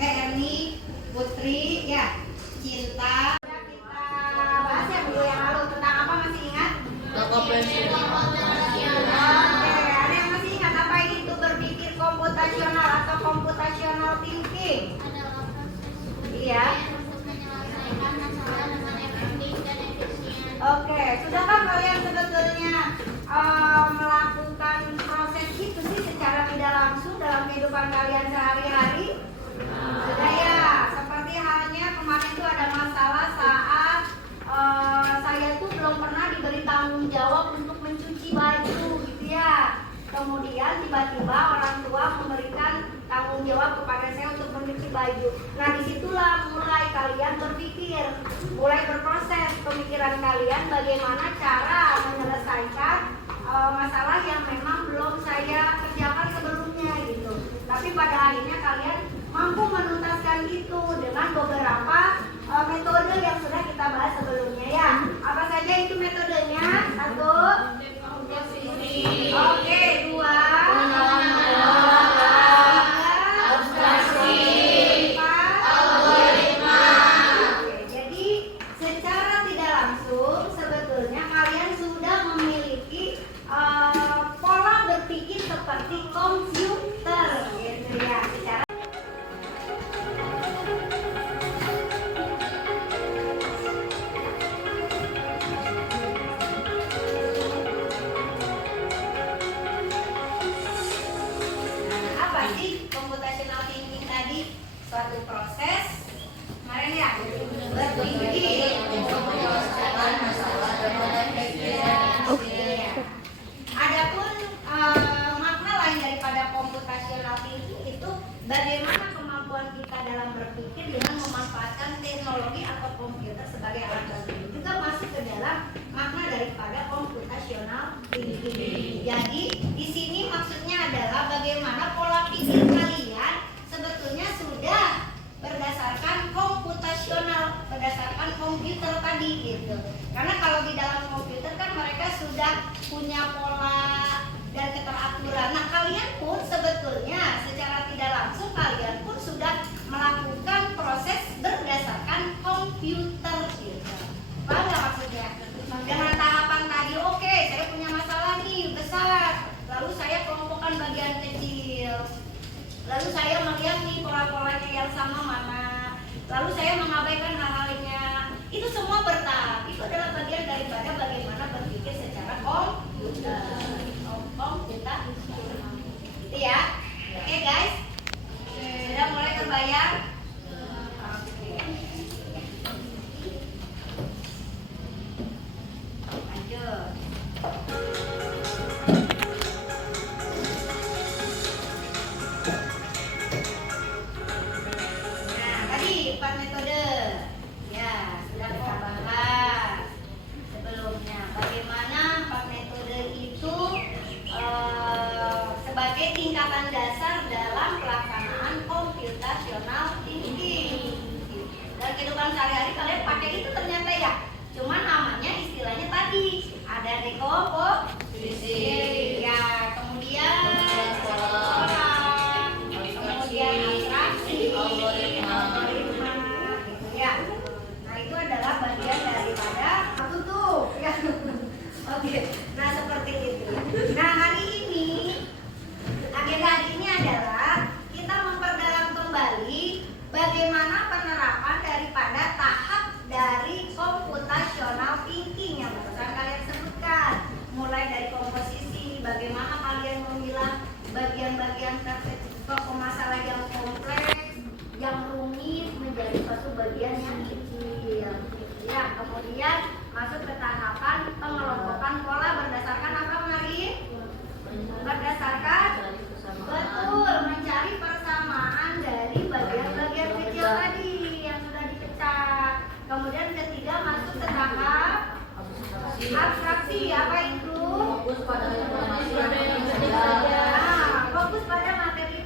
Erni, Putri, ya, Cinta. Kita bahas yang dulu yang lalu tentang apa, masih ingat? Ada yang masih ingat apa itu berpikir komputasional atau computational thinking? Iya. Oke, sudahkah kalian sebetulnya melakukan proses itu sih secara tidak langsung dalam kehidupan kalian sehari-hari? Sudah ya, seperti halnya kemarin itu ada masalah saat saya tuh belum pernah diberi tanggung jawab untuk mencuci baju gitu ya. Kemudian tiba-tiba orang tua memberikan tanggung jawab kepada saya untuk mencuci baju. Nah, disitulah mulai kalian berpikir, mulai berproses pemikiran kalian bagaimana cara menyelesaikan masalah yang memang belum saya kerjakan sebelumnya gitu. Tapi pada akhirnya kalian mampu menuntaskan itu dengan beberapa metode yang sudah kita bahas sebelumnya ya. Apa saja itu metodenya? Satu. Oke, dua. Jadi secara tidak langsung sebetulnya kalian sudah memiliki pola berpikir seperti komputer gitu ya. Secara computational thinking tadi suatu proses kemarin ya berpikir. Adapun makna lain daripada computational thinking itu bagaimana kemampuan kita dalam berpikir dengan memanfaatkan teknologi atau komputer sebagai alat bantu juga masuk ke dalam makna daripada computational thinking. Jadi di sini maksudnya adalah bagaimana pola pikir kalian sebetulnya sudah berdasarkan komputasional, berdasarkan komputer tadi gitu. Karena kalau di dalam komputer kan mereka sudah punya pola dan keteraturan. Nah, kalian pun sebetulnya secara tidak langsung kalian pun sudah melakukan proses berdasarkan komputer gitu. Paham nggak maksudnya? Dengan tahapan tadi, oke, saya punya masalah nih besar, lalu saya kelompokkan bagian kecil, lalu saya melihat nih pola-polanya yang sama mana, lalu saya mengabaikan hal-halnya. Itu semua bertahap. Itu adalah bagian daripada bagaimana berpikir secara komputer. Gitu ya. Oke guys, sudah mulai terbayang? Lanjut. Nah, tadi 4 metode. Ya, sudah kita bahas sebelumnya. Bagaimana 4 metode itu sebagai tingkatan dasar dalam pelaksanaan computational thinking. Dan kehidupan sehari-hari kalian pakai itu ternyata ya. Cuman namanya istilahnya tadi ada dekomposisi, ya, kemudian pola, kemudian abstraksi, algoritma, gitu ya. Nah, itu adalah bagian daripada satu tuh, ya. Oke. Nah, seperti itu. Nah, hari ini agenda hari ini adalah kita memperdalam kembali bagaimana penerapan daripada tahap dari computational thinking yang barusan kalian sebutkan. Mulai dari komposisi, bagaimana kalian memilah bagian-bagian suatu masalah yang kompleks, yang rumit menjadi suatu bagian yang kecil. Ya, kemudian masuk ke tahapan pengelompokan pola berdasarkan apa, Mari? Berdasarkan betul, mencari persamaan dari bagian-bagian kecil tadi yang sudah dipecah. Kemudian ketiga masuk ke tahap abstraksi. Apa itu? Fokus pada materi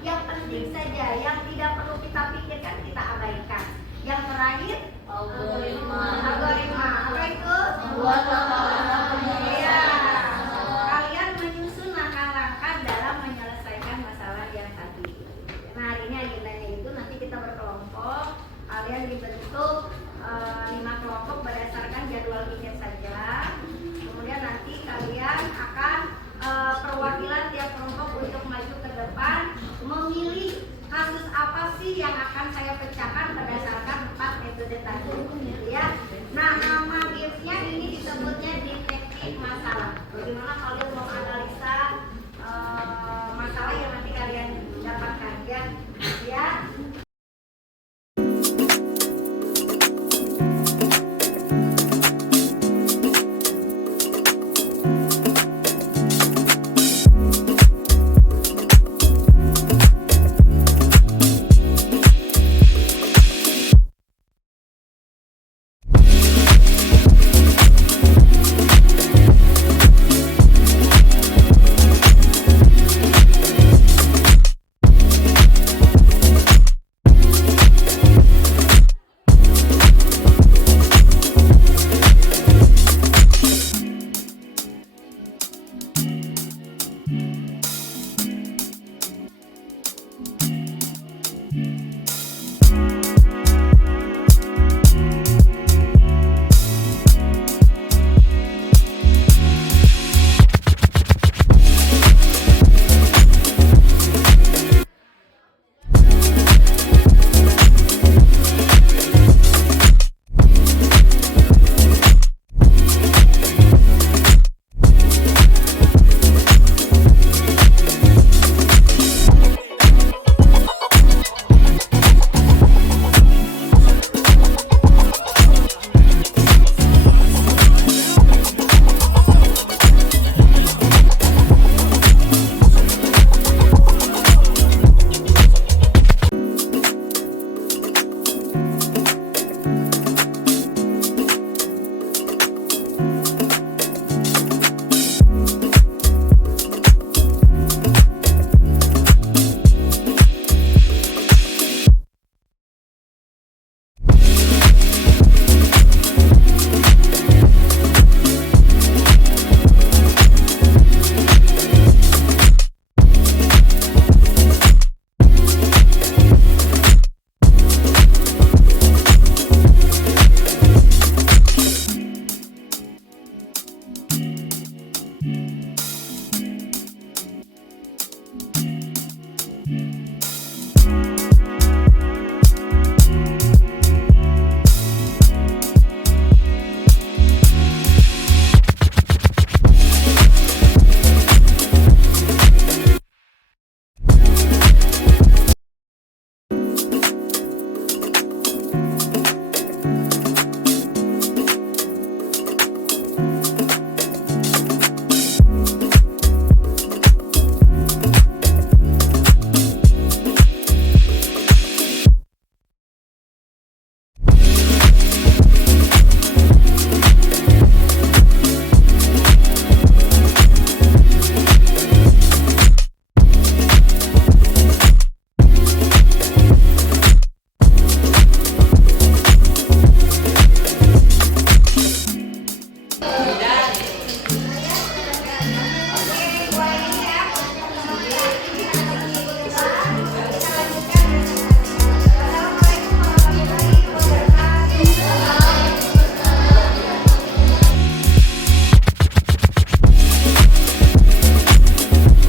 yang penting saja, yang tidak perlu kita pikirkan kita abaikan. Yang terakhir algoritma. Apa itu? Buat ya. Kalian menyusun langkah-langkah dalam menyelesaikan masalah yang tadi. Nah hari ini agendanya itu nanti kita berkelompok, kalian dibentuk 5 kelompok berdasarkan jadwal weekend saja. Kemudian nanti kalian akan perwakilan tiap kelompok untuk maju ke depan memilih kasus apa sih yang akan saya pecahkan berdasarkan 4 metode tadi, gitu ya. Nah nama gamesnya ini disebutnya detektif masalah. Bagaimana kalian menganalisa